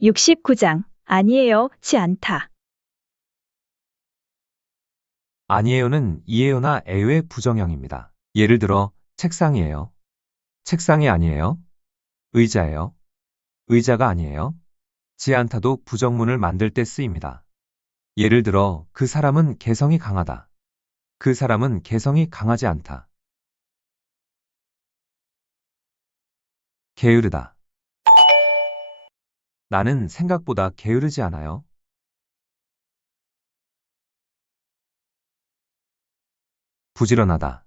(69장) 아니에요, 지 않다. 아니에요는 이에요나 에요의 부정형입니다. 예를 들어 책상이에요. 책상이 아니에요. 의자예요. 의자가 아니에요. 지 않다도 부정문을 만들 때 쓰입니다. 예를 들어 그 사람은 개성이 강하다. 그 사람은 개성이 강하지 않다. 게으르다. 나는 생각보다 게으르지 않아요. 부지런하다.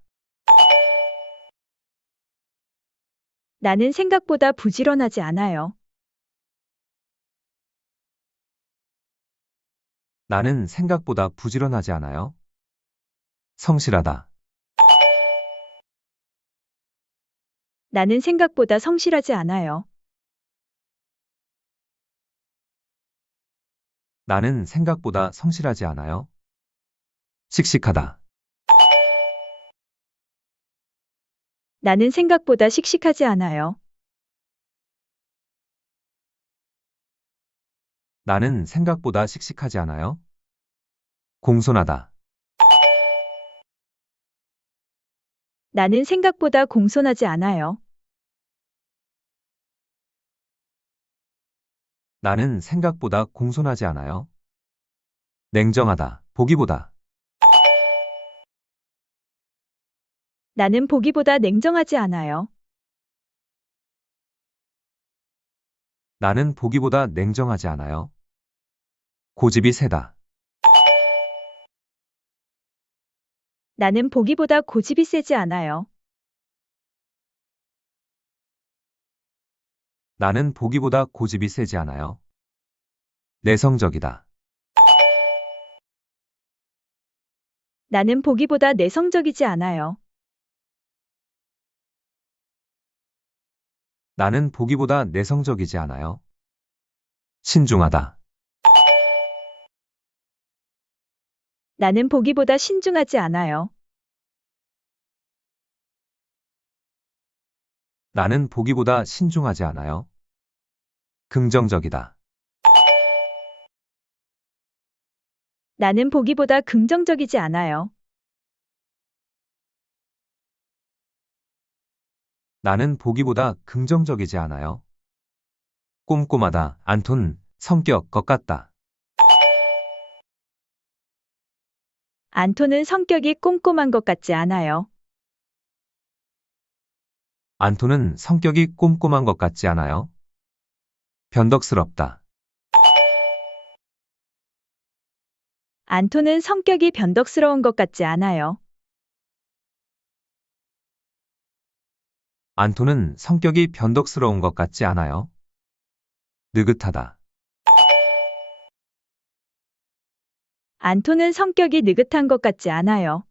나는 생각보다 부지런하지 않아요. 나는 생각보다 부지런하지 않아요. 성실하다. 나는 생각보다 성실하지 않아요. 나는 생각보다 성실하지 않아요. 씩씩하다. 나는 생각보다 씩씩하지 않아요. 나는 생각보다 씩씩하지 않아요. 공손하다. 나는 생각보다 공손하지 않아요. 나는 생각보다 공손하지 않아요. 냉정하다. 보기보다. 나는 보기보다 냉정하지 않아요. 나는 보기보다 냉정하지 않아요. 고집이 세다. 나는 보기보다 고집이 세지 않아요. 나는 보기보다 고집이 세지 않아요. 내성적이다. 나는 보기보다 내성적이지 않아요. 나는 보기보다 내성적이지 않아요. 신중하다. 나는 보기보다 신중하지 않아요. 나는 보기보다 신중하지 않아요. 긍정적이다. 나는 보기보다 긍정적이지 않아요. 나는 보기보다 긍정적이지 않아요. 꼼꼼하다. 안톤, 성격, 것 같다. 안토는 성격이 꼼꼼한 것 같지 않아요. 안톤은 성격이 꼼꼼한 것 같지 않아요. 변덕스럽다. 안토는 성격이 변덕스러운 것 같지 않아요. 안톤은 성격이 변덕스러운 것 같지 않아요. 느긋하다. 안토는 성격이 느긋한 것 같지 않아요.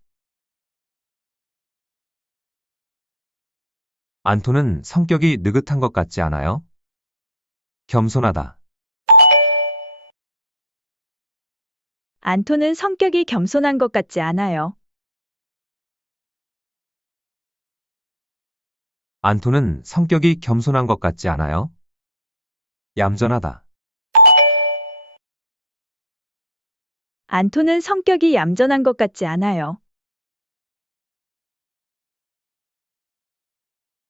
안톤은 성격이 느긋한 것 같지 않아요. 겸손하다. 안토는 성격이 겸손한 것 같지 않아요. 안톤은 성격이 겸손한 것 같지 않아요. 얌전하다. 안토는 성격이 얌전한 것 같지 않아요.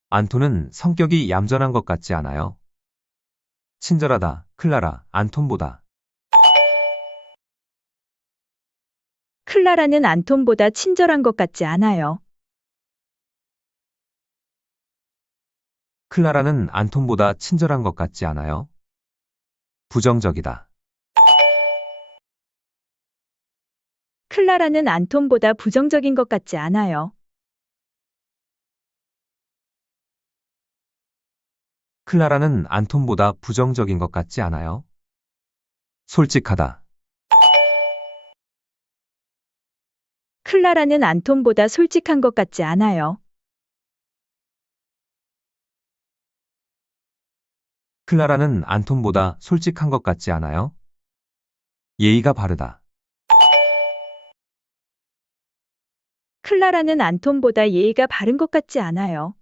안톤은 성격이 얌전한 것 같지 않아요. 친절하다. 클라라, 안톤보다. 클라라는 안톤보다 친절한 것 같지 않아요. 클라라는 안톤보다 친절한 것 같지 않아요. 부정적이다. 클라라는 안톤보다 부정적인 것 같지 않아요. 클라라는 안톤보다 부정적인 것 같지 않아요. 솔직하다. 클라라는 안톤보다 솔직한 것 같지 않아요. 클라라는 안톤보다 솔직한 것 같지 않아요. 예의가 바르다. 클라라는 안톤보다 예의가 바른 것 같지 않아요.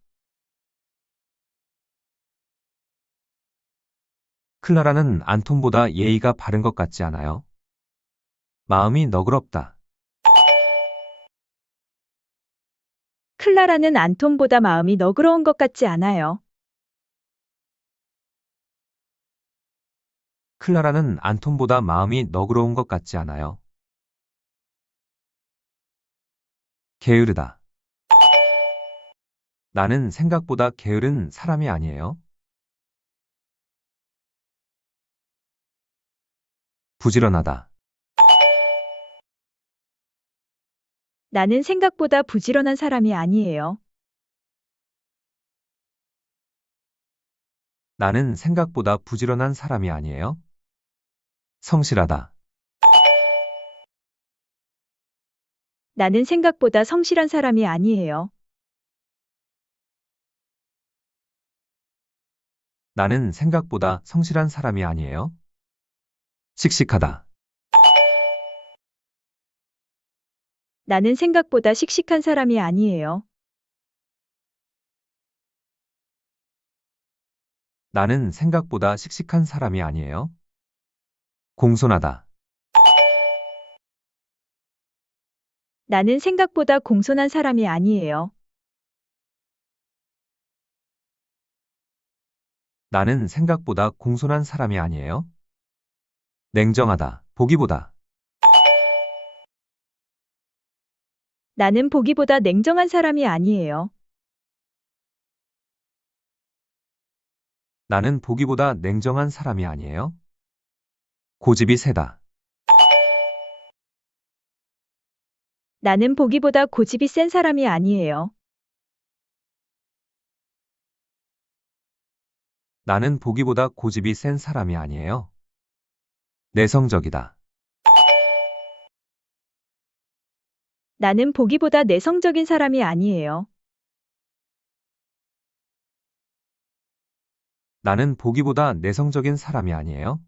클라라는 안톤보다 예의가 바른 것 같지 않아요? 마음이 너그럽다. 클라라는 안톤보다 마음이 너그러운 것 같지 않아요. 클라라는 안톤보다 마음이 너그러운 것 같지 않아요? 게으르다. 나는 생각보다 게으른 사람이 아니에요. 부지런하다. 나는 생각보다 부지런한 사람이 아니에요. 나는 생각보다 부지런한 사람이 아니에요. 성실하다. 나는 생각보다 성실한 사람이 아니에요. 나는 생각보다 성실한 사람이 아니에요. 씩씩하다. 나는 생각보다 씩씩한 사람이 아니에요. 나는 생각보다 씩씩한 사람이 아니에요. 공손하다. 나는 생각보다 공손한 사람이 아니에요. 나는 생각보다 공손한 사람이 아니에요. 냉정하다. 보기보다. 나는 보기보다 냉정한 사람이 아니에요. 나는 보기보다 냉정한 사람이 아니에요. 고집이 세다. 나는 보기보다 고집이 센 사람이 아니에요. 나는 보기보다 고집이 센 사람이 아니에요. 내성적이다. 나는 보기보다 내성적인 사람이 아니에요. 나는 보기보다 내성적인 사람이 아니에요.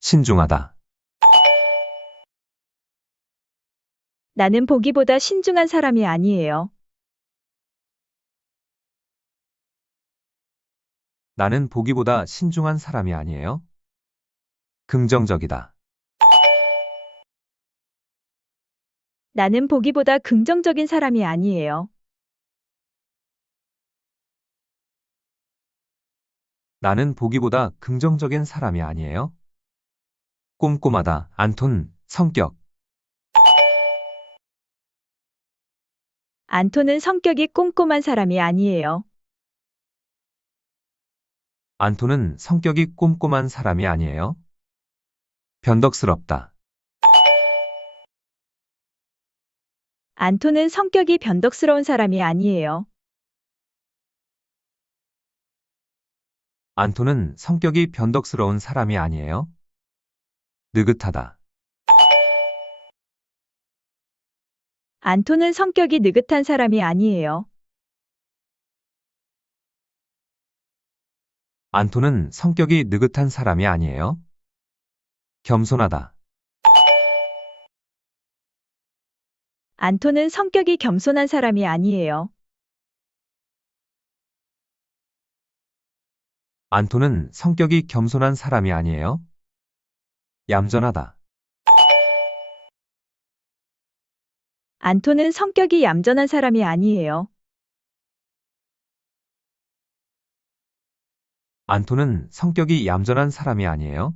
신중하다. 나는 보기보다 신중한 사람이 아니에요. 나는 보기보다 신중한 사람이 아니에요. 긍정적이다. 나는 보기보다 긍정적인 사람이 아니에요. 나는 보기보다 긍정적인 사람이 아니에요. 꼼꼼하다. 안톤, 성격. 안톤은 성격이 꼼꼼한 사람이 아니에요. 안톤은 성격이 꼼꼼한 사람이 아니에요. 변덕스럽다. 안톤은 성격이 변덕스러운 사람이 아니에요. 안톤은 성격이 변덕스러운 사람이 아니에요. 느긋하다. 안톤은 성격이 느긋한 사람이 아니에요. 안톤은 성격이 느긋한 사람이 아니에요. 겸손하다. 안톤은 성격이 겸손한 사람이 아니에요. 안톤은 성격이 겸손한 사람이 아니에요. 얌전하다. 안톤은 성격이 얌전한 사람이 아니에요. 안톤은 성격이 얌전한 사람이 아니에요.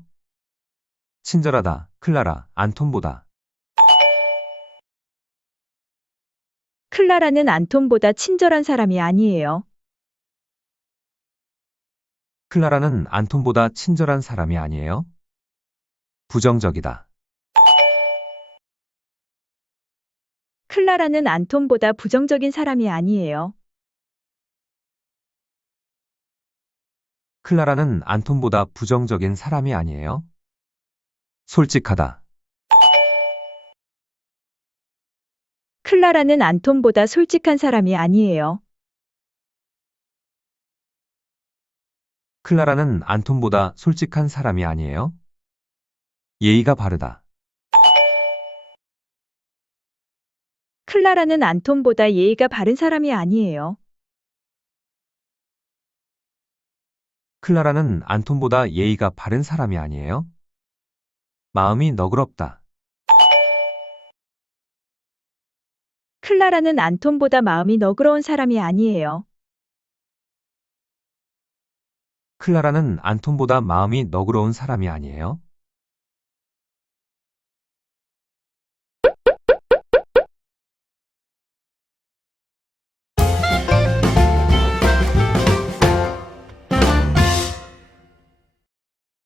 친절하다. 클라라, 안톤보다. 클라라는 안톤보다 친절한 사람이 아니에요. 클라라는 안톤보다 친절한 사람이 아니에요. 부정적이다. 클라라는 안톤보다 부정적인 사람이 아니에요. 클라라는 안톤보다 부정적인 사람이 아니에요. 솔직하다. 클라라는 안톤보다 솔직한 사람이 아니에요. 클라라는 안톤보다 솔직한 사람이 아니에요. 예의가 바르다. 클라라는 안톤보다 예의가 바른 사람이 아니에요. 클라라는 안톤보다 예의가 바른 사람이 아니에요? 마음이 너그럽다. 클라라는 안톤보다 마음이 너그러운 사람이 아니에요. 클라라는 안톤보다 마음이 너그러운 사람이 아니에요?